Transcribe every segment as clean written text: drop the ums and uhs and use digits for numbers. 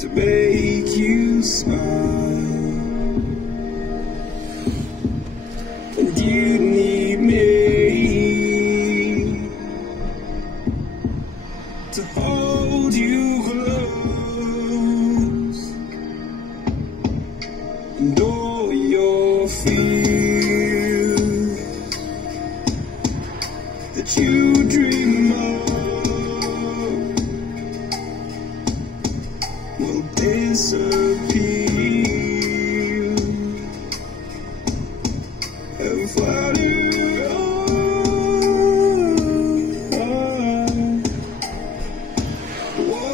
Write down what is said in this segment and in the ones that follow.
to make you smile. And you need me to hold you close, and all your fears that you dream of will disappear and flutter on. Whoa,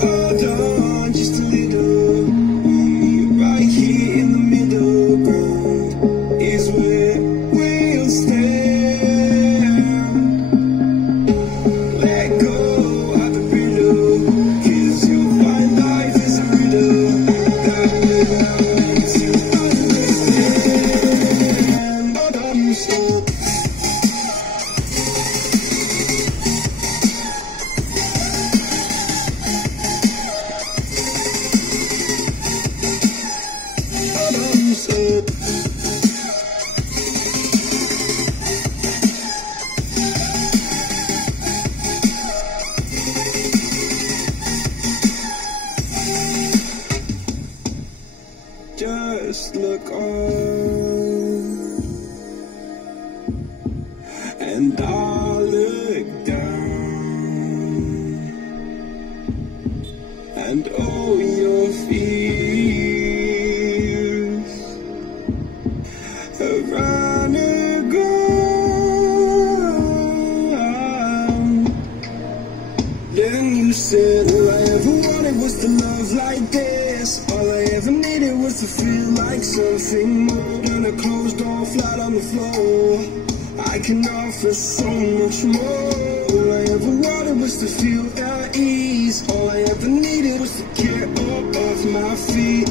hold on just a little. Right here in the middle ground is where we'll stand. Let go of the riddle, 'cause you'll find life is a riddle that will learn to understand. But I'm stuck. But I'm stuck. Just look on, and I'll look down, and all your fears have run and gone. Then you said all I ever wanted was to love like this. All I ever needed was to feel like something more than a closed door flat on the floor. I can offer so much more. All I ever wanted was to feel at ease. All I ever needed was to get up off my feet.